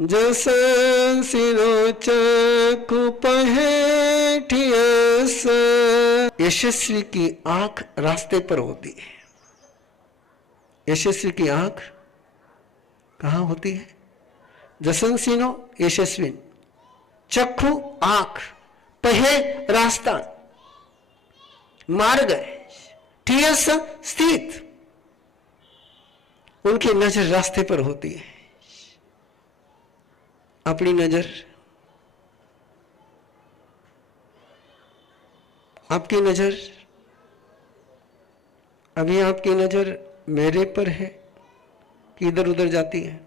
जसंसिनो चकु पहेठियस। यशस्वी की आंख रास्ते पर होती है। यशस्वी की आंख कहां होती है? जसंसिनो यशस्विन, चक्षु आंख, पहे रास्ता, मार्ग, ठियस स्थित। उनकी नजर रास्ते पर होती है। अपनी नजर, आपकी नजर, अभी आपकी नजर मेरे पर है कि इधर उधर जाती है?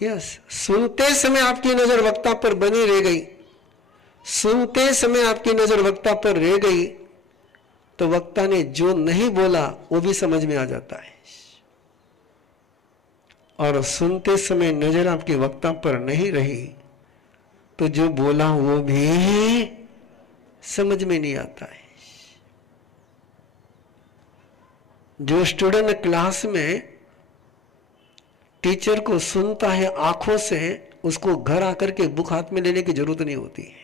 यस, सुनते समय आपकी नजर वक्ता पर बनी रह गई, सुनते समय आपकी नजर वक्ता पर रह गई, तो वक्ता ने जो नहीं बोला वो भी समझ में आ जाता है। और सुनते समय नजर आपकी वक्ता पर नहीं रही तो जो बोला वो भी समझ में नहीं आता है। जो स्टूडेंट क्लास में टीचर को सुनता है आंखों से, उसको घर आकर के बुक हाथ में लेने की जरूरत नहीं होती है।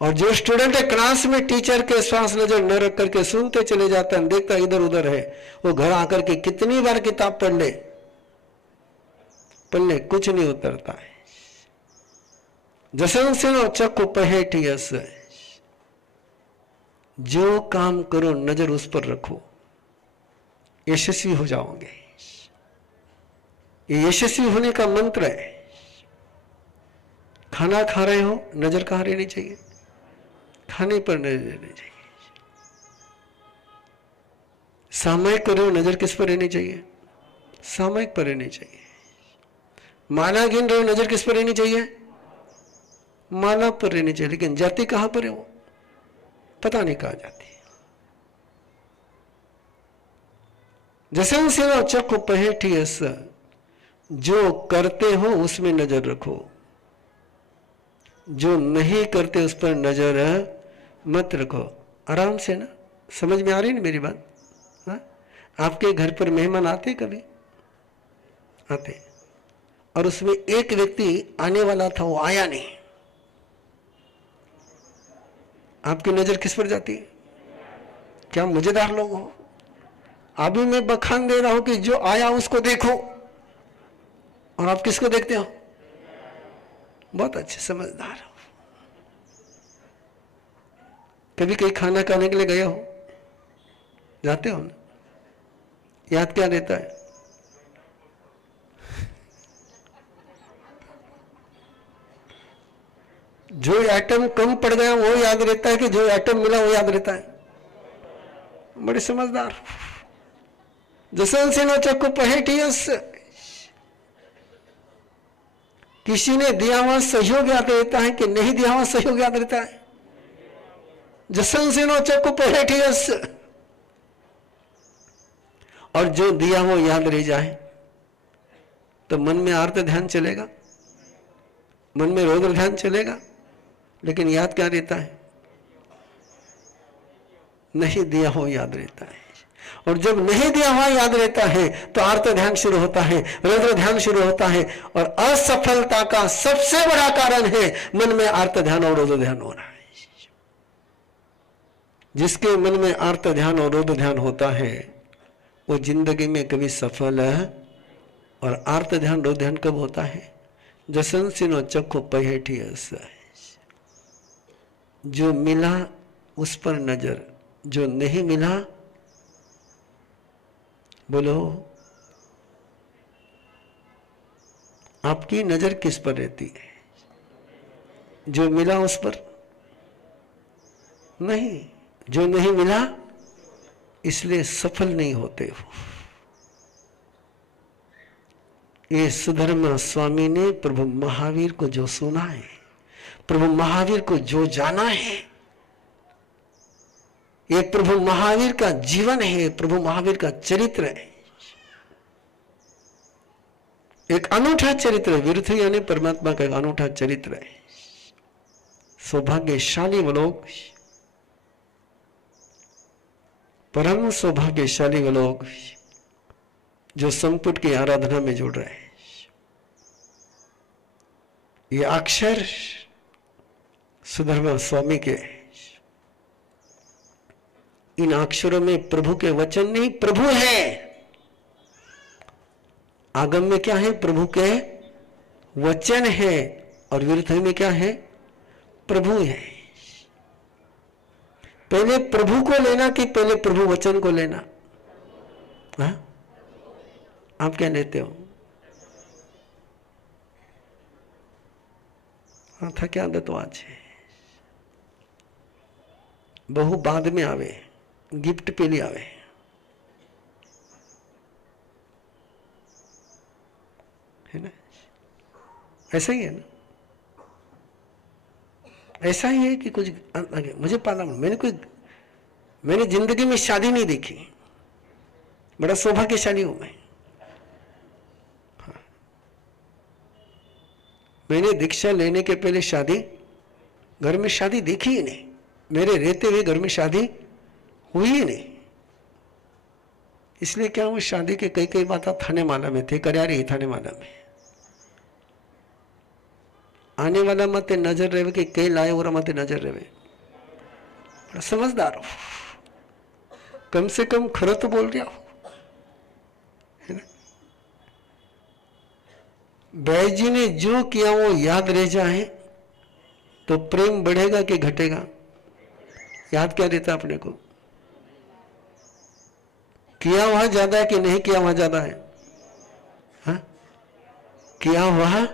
और जो स्टूडेंट क्लास में टीचर के श्वास नजर न रख करके सुनते चले जाता है, देखता इधर उधर है, वो घर आकर के कितनी बार किताब पढ़ ले कुछ नहीं उतरता है। जसंसिनो चक्षु पहेठियस, जो काम करो नजर उस पर रखो, यशस्वी हो जाओगे। ये यशस्वी होने का मंत्र है। खाना खा रहे हो, नजर कहां रहनी चाहिए? खाने पर नजर रहनी चाहिए। सामयिक कर रहे हो, नजर किस पर रहनी चाहिए? सामयिक पर रहनी चाहिए। माला गिन रहे हो, नजर किस पर रहनी चाहिए? माला पर रहनी चाहिए। लेकिन जाती कहां पर है वो पता नहीं कहा जाती। जसंसिनो चक्षु पहेठियस, जो करते हो उसमें नजर रखो, जो नहीं करते उस पर नजर मत रखो। आराम से ना, समझ में आ रही ना मेरी बात? हा? आपके घर पर मेहमान आते, कभी आते, और उसमें एक व्यक्ति आने वाला था, वो आया नहीं, आपकी नजर किस पर जाती है? क्या मजेदार लोग हो। अभी मैं बखान दे रहा हूं कि जो आया उसको देखो, और आप किसको देखते हो? बहुत अच्छे समझदार हो। कभी कहीं खाना खाने के लिए गए हो, जाते हो ना, याद क्या रहता है? जो एटम कम पड़ गया वो याद रहता है कि जो एटम मिला वो याद रहता है? बड़े समझदार। जसंसिनो चक्षु पहेठियस, किसी ने दिया हुआ सहयोग याद रहता है कि नहीं दिया हुआ सहयोग याद रहता है? जसंसिनो चक्षु पहेठियस, और जो दिया वो याद रह जाए तो मन में आर्त ध्यान चलेगा, मन में रौद्र ध्यान चलेगा, लेकिन याद क्या रहता है? नहीं दिया हो याद रहता है। और जब नहीं दिया हुआ याद रहता है तो आर्त ध्यान शुरू होता है, रौद्र ध्यान शुरू होता है, और असफलता का सबसे बड़ा कारण है मन में आर्त ध्यान और रौद्र ध्यान होना है। जिसके मन में आर्त ध्यान और रौद्र ध्यान होता है वो जिंदगी में कभी सफल है। और आर्त ध्यान रौद्र ध्यान कब होता है? जसंसिनो चक्षु पहेठियस, जो मिला उस पर नजर, जो नहीं मिला, बोलो आपकी नजर किस पर रहती है? जो मिला उस पर नहीं, जो नहीं मिला इसलिए सफल नहीं होते हो। ये सुधर्मा स्वामी ने प्रभु महावीर को जो सुना है, प्रभु महावीर को जो जाना है, ये प्रभु महावीर का जीवन है, प्रभु महावीर का चरित्र है। एक अनूठा चरित्र है। विरुद्ध यानी परमात्मा का एक अनूठा चरित्र है। सौभाग्यशाली वो लोग, परम सौभाग्यशाली वो लोग जो संपुट की आराधना में जुड़ रहे हैं। ये अक्षर सुधर्मा स्वामी के, इन अक्षरों में प्रभु के वचन नहीं, प्रभु है। आगम में क्या है? प्रभु के वचन है। और विरुद्ध में क्या है? प्रभु है। पहले प्रभु को लेना कि पहले प्रभु वचन को लेना? हा? आप क्या लेते हो? हाँ, थके आदत तो आज है। बहु बाद में आवे, गिफ्ट पे लिए आवे। है ना? ऐसा ही है ना? ऐसा ही है कि कुछ मुझे पाला, मैंने जिंदगी में शादी नहीं देखी। बड़ा सौभाग्यशाली हूं मैं। हाँ। मैंने दीक्षा लेने के पहले शादी, घर में शादी देखी ही नहीं। मेरे रहते हुए घर में शादी हुई ही नहीं। इसलिए क्या वो शादी के कई बात थाने माला में थे, करयारी थाने माला में। आने वाला मत नजर रहे कि कई लाए और मत नजर रहे। समझदार हो, कम से कम खरा तो बोल रहा हो, है ना? बैज जी ने जो किया वो याद रह जाए तो प्रेम बढ़ेगा कि घटेगा? याद क्या रहता अपने को? किया वहां ज्यादा है कि नहीं किया वहां ज्यादा है? हा? किया वहां,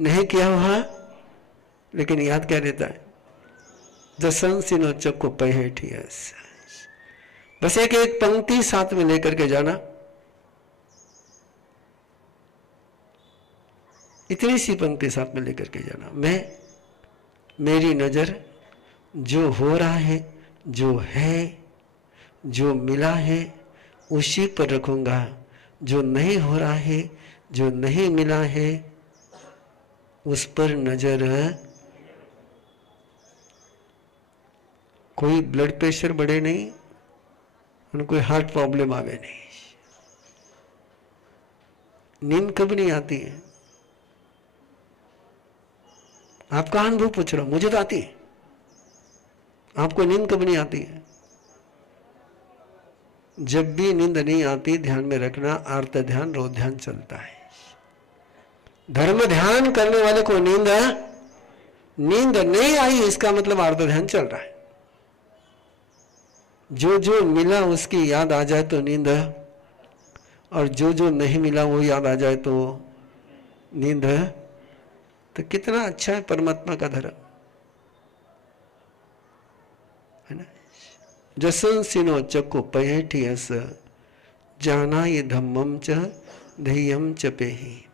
नहीं किया वहां, लेकिन याद क्या रहता है? जसन सिनो चक्को पहेठी। बस एक पंक्ति साथ में लेकर के जाना, इतनी सी पंक्ति साथ में लेकर के जाना। मेरी नजर जो हो रहा है, जो है, जो मिला है, उसी पर रखूंगा। जो नहीं हो रहा है, जो नहीं मिला है, उस पर नजर। कोई ब्लड प्रेशर बढ़े नहीं, उनको हार्ट प्रॉब्लम आवे नहीं। नींद कब नहीं आती है? आपका अनुभव पूछ रहा हूं, मुझे तो आती है। आपको नींद कब नहीं आती है? जब भी नींद नहीं आती, ध्यान में रखना, आर्त ध्यान, रोध ध्यान चलता है। धर्म ध्यान करने वाले को नींद नहीं आई, इसका मतलब आर्त ध्यान चल रहा है। जो जो मिला उसकी याद आ जाए तो नींद, और जो जो नहीं मिला वो याद आ जाए तो नींद। तो कितना अच्छा है परमात्मा का धर्म, है ना? जसन सिनो चक्को पहेठी अस, जाना ये धम्मम च ध्येयम च पेहि।